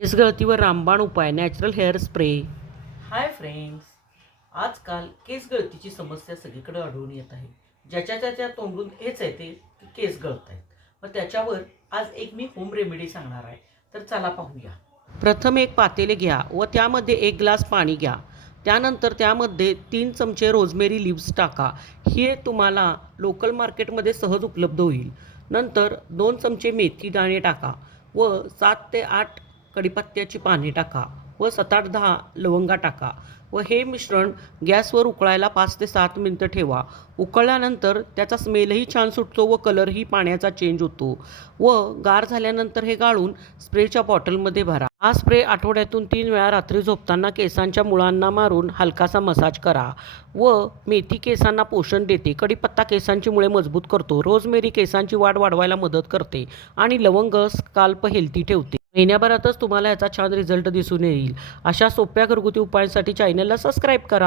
केस गळतीवर रामबाण उपाय natural hair spray. Hi friends, आजकाल केस गळतीची समस्या सगळीकडे आढळून येत आहे. ज्याच्या तोंडून हेच येते की केस गळत आहेत. मग त्याच्यावर आज एक मी होम रेमेडी सांगणार आहे. तर चला पाहूया. प्रथम एक पातेले घ्या व त्यामध्ये 1 ग्लास पाणी घ्या. त्यानंतर त्यामध्ये 3 चमचे रोजमेरी लिव्स टाका. हे तुम्हाला लोकल मार्केटमध्ये सहज उपलब्ध होईल. नंतर 2 चमचे मेथी दाणे टाका व 7 ते 8 कढीपत्त्याची पाने टाका व 7-8-10 लवंगा टाका व हे मिश्रण गॅसवर उकळायला 5 ते 7 मिनिटं ठेवा. उकळल्यानंतर त्याचा स्मेलही छान सुटतो व कलरही पाण्याचा चेंज होतो व गार झाल्यानंतर हे गाळून स्प्रेच्या बॉटलमध्ये भरा. हा स्प्रे आठवड्यातून 3 वेळा रात्री झोपताना केसांच्या मुळांना मारून हलकासा मसाज करा व मेथी केसांना पोषण देते. कढीपत्ता केसांची मुळे मजबूत करतो. रोजमेरी केसांची वाढ वाढवायला मदत करते आणि लवंग स्काल्प हेल्दी ठेवते. महिन्याभरातच तुम्हाला याचा छान रिझल्ट दिसून येईल. अशा सोप्या घरगुती उपायांसाठी चॅनलला सबस्क्राईब करा.